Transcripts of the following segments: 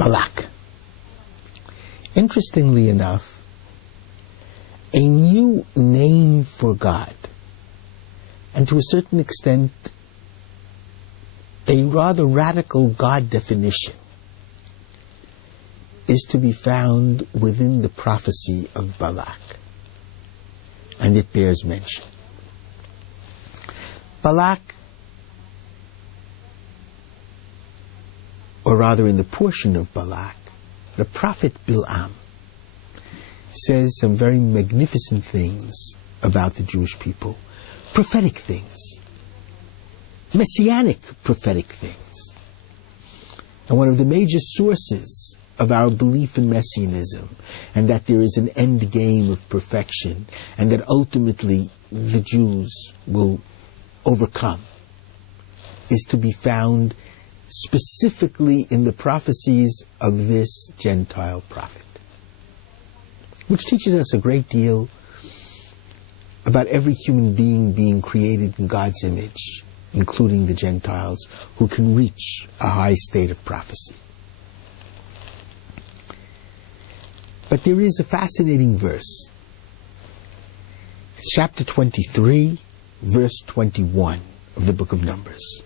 Balak. Interestingly enough, a new name for God, and to a certain extent, a rather radical God definition, is to be found within the prophecy of Balak, and it bears mention. Balak, or rather in the portion of Balak, the prophet Bilam says some very magnificent things about the Jewish people, prophetic things, messianic prophetic things. And one of the major sources of our belief in messianism, and that there is an end game of perfection, and that ultimately the Jews will overcome, is to be found specifically in the prophecies of this Gentile prophet, which teaches us a great deal about every human being being created in God's image, including the Gentiles, who can reach a high state of prophecy. But there is a fascinating verse. It's chapter 23, verse 21 of the book of Numbers.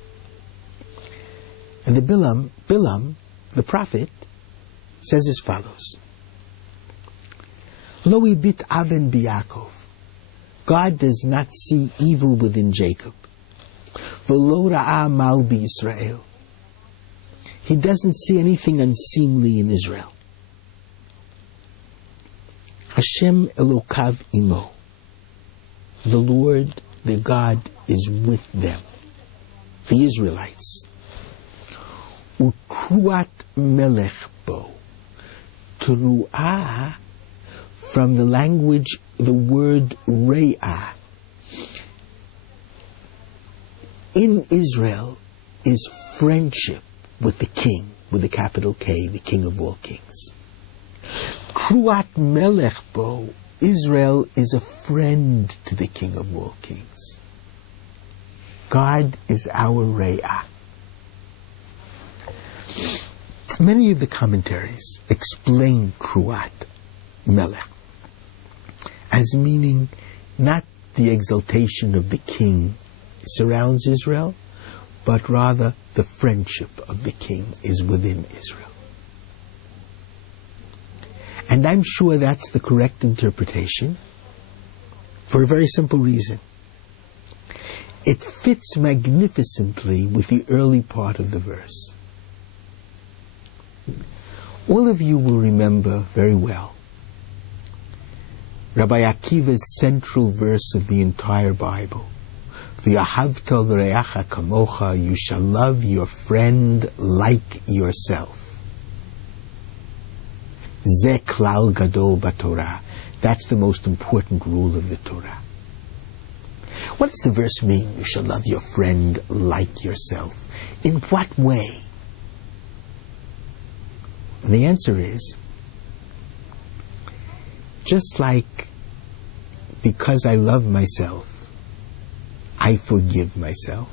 And the Bilam, the prophet, says as follows: Lo ibit aven b'Yakov. God does not see evil within Jacob. V'lo ra'a mal b'Yisrael. He doesn't see anything unseemly in Israel. Hashem Elokav imo. The Lord, the God, is with them, the Israelites. Ukruat melech bo. Teruah, from the language, the word re'ah. In Israel is friendship with the king, with a capital K, the king of all kings. Kruat melech bo. Israel is a friend to the king of all kings. God is our re'ah. Many of the commentaries explain Kruat Melech as meaning not the exaltation of the king surrounds Israel, but rather the friendship of the king is within Israel. And I'm sure that's the correct interpretation for a very simple reason. It fits magnificently with the early part of the verse. All of you will remember very well Rabbi Akiva's central verse of the entire Bible. V'ahavta l'reacha kamocha, you shall love your friend like yourself. Ze klal gadol b'Torah. That's the most important rule of the Torah. What does the verse mean? You shall love your friend like yourself. In what way? And the answer is, just like because I love myself, I forgive myself.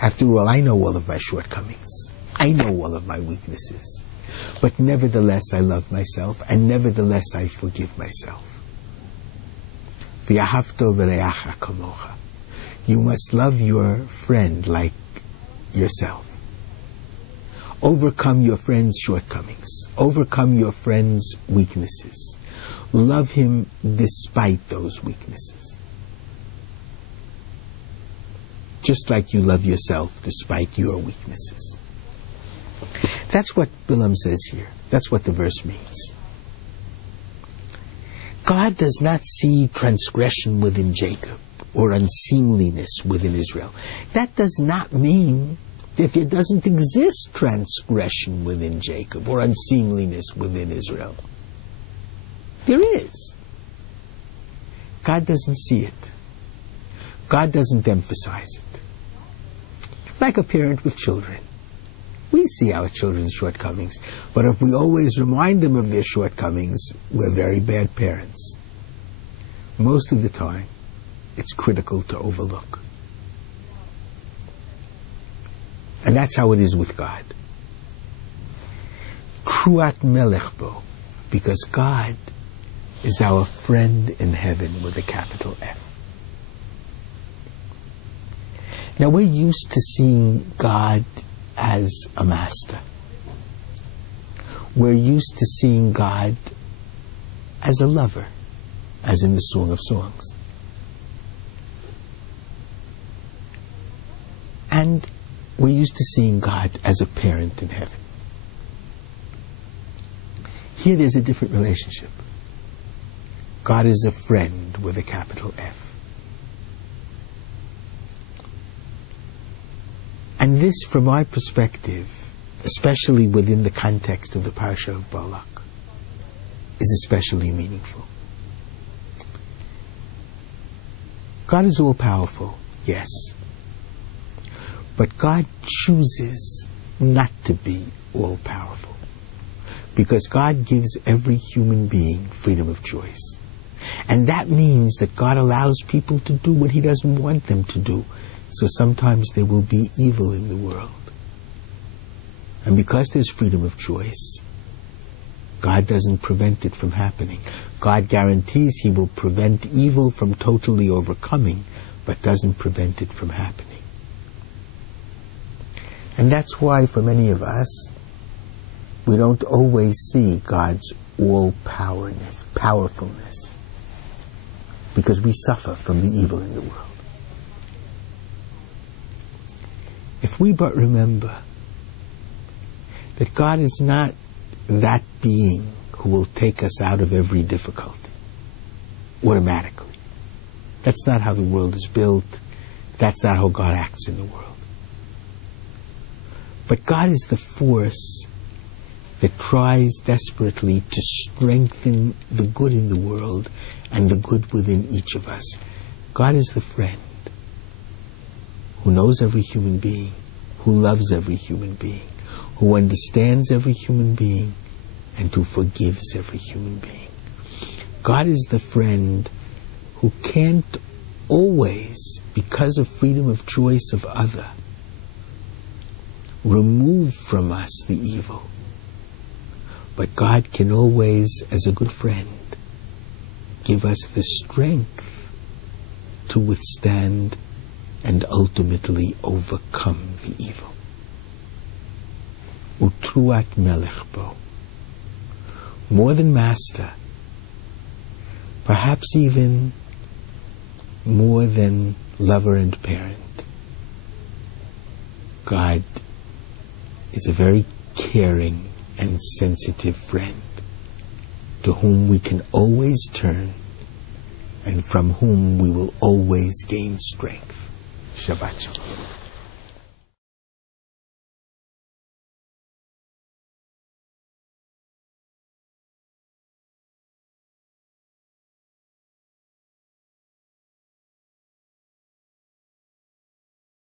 After all, I know all of my shortcomings. I know all of my weaknesses. But nevertheless, I love myself, and nevertheless, I forgive myself. V'ahavta l'reacha kamocha. You must love your friend like yourself. Overcome your friend's shortcomings. Overcome your friend's weaknesses. Love him despite those weaknesses. Just like you love yourself despite your weaknesses. That's what Bilam says here. That's what the verse means. God does not see transgression within Jacob or unseemliness within Israel. That does not mean that there doesn't exist transgression within Jacob or unseemliness within Israel. There is. God doesn't see it. God doesn't emphasize it. Like a parent with children. We see our children's shortcomings, but if we always remind them of their shortcomings, we're very bad parents. Most of the time, it's critical to overlook. And that's how it is with God. Utruat melech bo, because God is our friend in heaven with a capital F. Now we're used to seeing God as a master. We're used to seeing God as a lover, as in the Song of Songs. And we're used to seeing God as a parent in heaven. Here there's a different relationship. God is a friend with a capital F. And this, from my perspective, especially within the context of the Parsha of Balak, is especially meaningful. God is all-powerful, yes. But God chooses not to be all-powerful, because God gives every human being freedom of choice. And that means that God allows people to do what He doesn't want them to do. So sometimes there will be evil in the world. And because there's freedom of choice, God doesn't prevent it from happening. God guarantees He will prevent evil from totally overcoming, but doesn't prevent it from happening. And that's why for many of us, we don't always see God's powerfulness, because we suffer from the evil in the world. If we but remember that God is not that being who will take us out of every difficulty automatically. That's not how the world is built. That's not how God acts in the world. But God is the force that tries desperately to strengthen the good in the world and the good within each of us. God is the friend who knows every human being, who loves every human being, who understands every human being, and who forgives every human being. God is the friend who can't always, because of freedom of choice of other, remove from us the evil. But God can always, as a good friend, give us the strength to withstand and ultimately overcome the evil. Utruat melech bo. More than master, perhaps even more than lover and parent, God is a very caring and sensitive friend to whom we can always turn and from whom we will always gain strength. Shabbat Shalom.